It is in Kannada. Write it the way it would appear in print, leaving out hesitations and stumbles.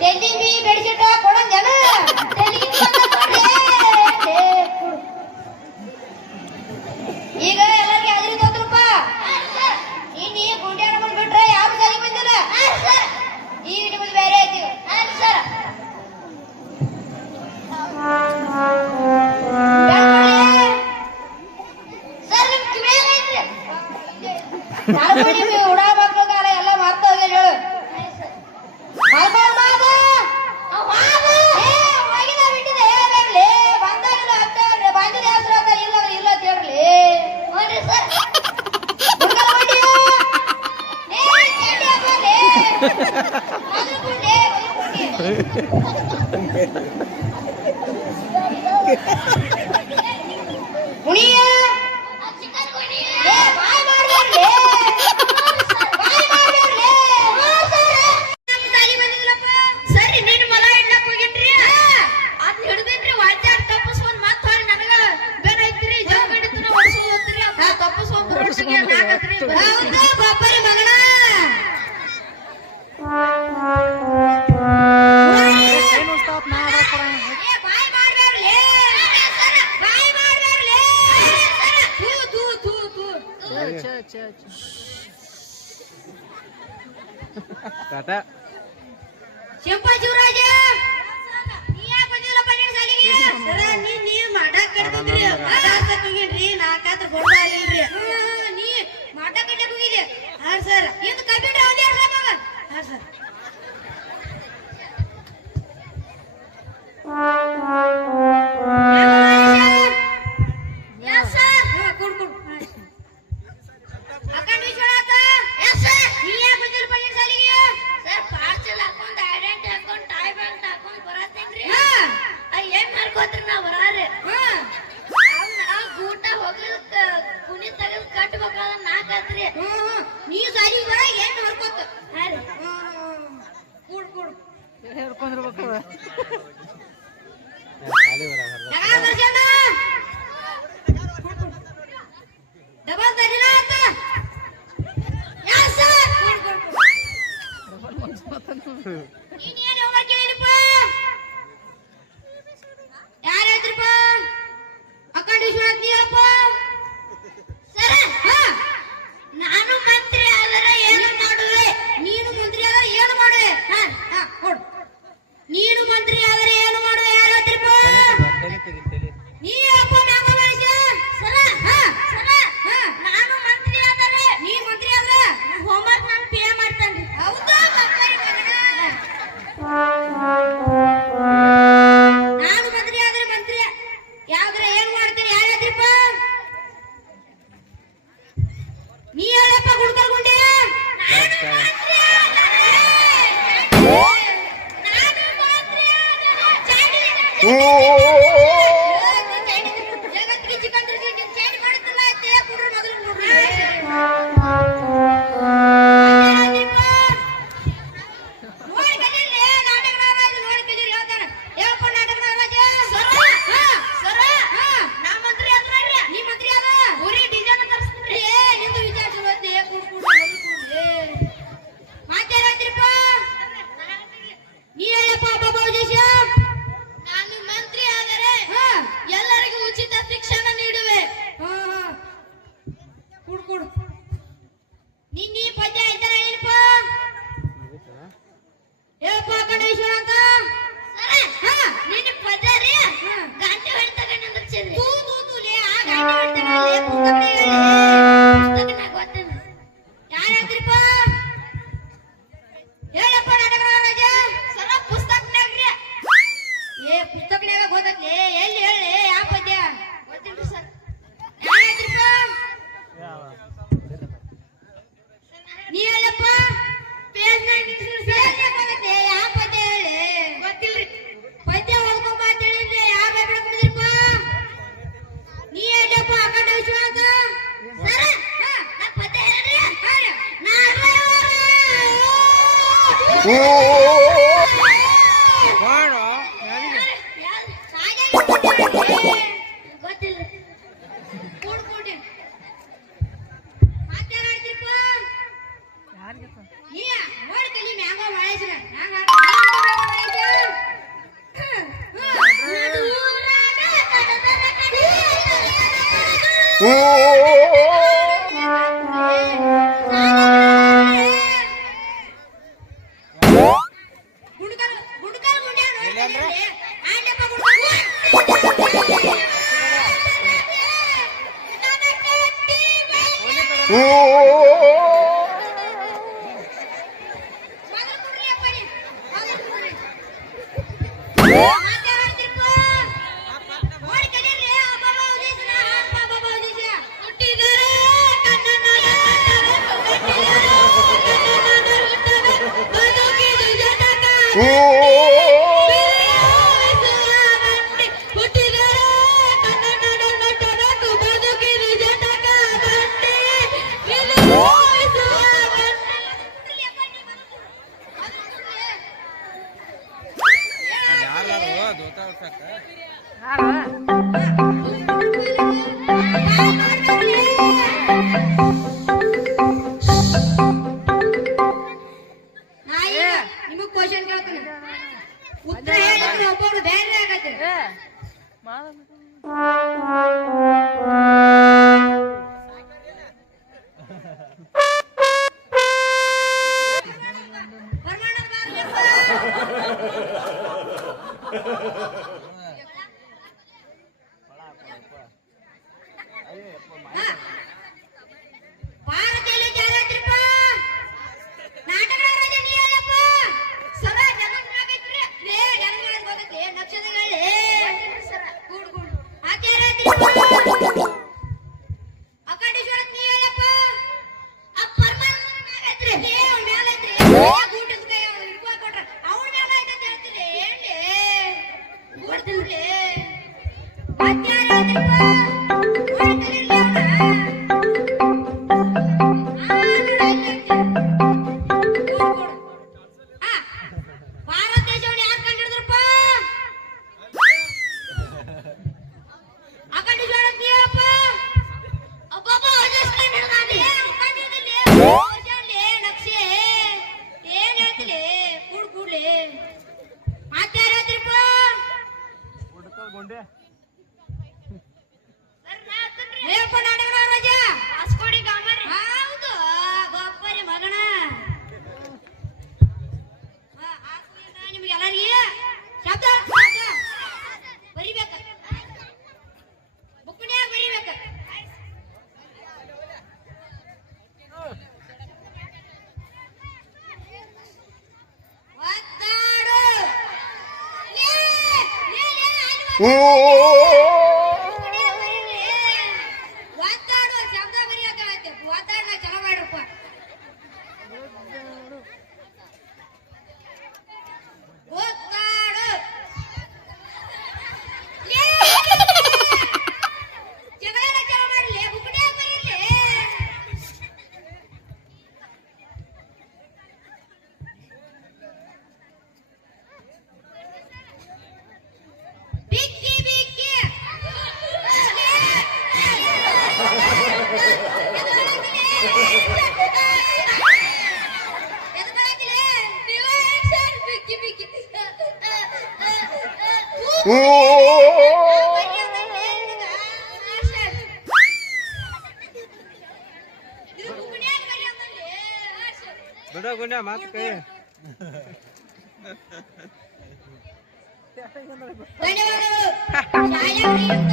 ತೆಲಿಮಿ ಬೆಡ್ಶೀಟ್ ಕೊಡಂಗೇನ ಈಗ ಎಲ್ಲರಿಗೆ ಅದ್ರಿ ತೋತ್ರಪ್ಪ ನೀ ಗುಂಡ್ಯಾನ ಬಂದ್ಬಿಟ್ರೆ ಯಾರು ಸರಿ ಬಂದಿಲ್ಲ ಈಗ ನಿಮ್ಮದು ಬೇರೆ ಐತಿ ಸರ್ ಸರ್ ನಿಮ್ ಕಿವಿಯಾಗ ಐತ್ರಿ ಉಡಾ ಮಕ್ಳು ಕಾಲ ಎಲ್ಲ ಮಾಡ್ತಾ ಹೋಗಿ ಹೇಳು ಶಿವರಾಜ ನೀ ಯಾಕೆ ಬಂದಿಲ್ಲಪ್ಪ ನಿನ್ನ ಸಾಲಿಗೆ ನೀ ಮಾಡಕ್ ಕಟ್ಕೊಂಡ್ರಿ ನಾಲ್ಕಾತ್ರ ಕೊಡ್ತಾರಿಲ್ರಿ ನೀ ಮಾಡಕ್ ಕಟ್ಟಕ್ ಹೋಗಿದ್ದೆ ಹಾ ಸರ್ ಇದು ಕಂಪ್ಯೂಟರ್ ಅವಧಿ ಹಾ ಸರ್ Yeah, ನಿಮಗ್ ಕ್ವಶನ್ ಕೇಳ್ತೀನಿ ಉತ್ತರ ಹೇಳಿದ್ರೆ ಒಬ್ಬೊಬ್ರು ಬೇರೆ ಆಗತ್ತೆ ಭಾರತೀಯ ಜಾರತ್ರಿಪ್ಪ ನಾಟಕ ರಾಜ ನೀಯಲ್ಲಪ್ಪ ಸರ ಜಗನ್ನಾಗೈತ್ರಿ ಲೇ ಜಗನ್ನಾಗ ಗೊತ್ತೈತಿ ನಕ್ಷತ್ರಗಳೇ ಕೂಡ್ ಕೂಡ್ ಆಚಾರ್ಯತ್ರಿಪ್ಪ ಅಕಾಡೇಶ್ವರ ನೀಯಲ್ಲಪ್ಪ ಆ ಪರಮಾತ್ಮನಾಗೈತ್ರಿ ಲೇ ಅವನ ಮೇಲೆ ಐತ್ರಿ ಗೂಟದ ಕೈ ಅವನು ಹಿಡ್ಕೊ ಕೊಟ್ರ ಅವನ ಮೇಲೆ ಐತೆ ಅಂತ ಹೇಳ್ತಿದ್ದೆ ಏನ್ಲೇ ಕೊಡ್ತೀನಿ ಆಚಾರ್ಯತ್ರಿಪ್ಪ ಓಡ್ತಿರ್ಲಿ ಅವನ ಶಬ್ದ ಬರೆಯಕ್ಕೆ ಒತ್ತಾಡ ಚಲೋ ಮಾಡ್ರಪ್ಪ ಒತ್ತಾಡು ಜಗಳ ಚಲೋ ಮಾಡ್ಲಿ ಬುಕ್ಡೆ ಬರೀಲಿ ಬಿಕ್ಕಿ ಬಿಕ್ಕಿ ಗುಂಡ ಮಾತು ಕೈ ಧನ್ಯವಾದಗಳು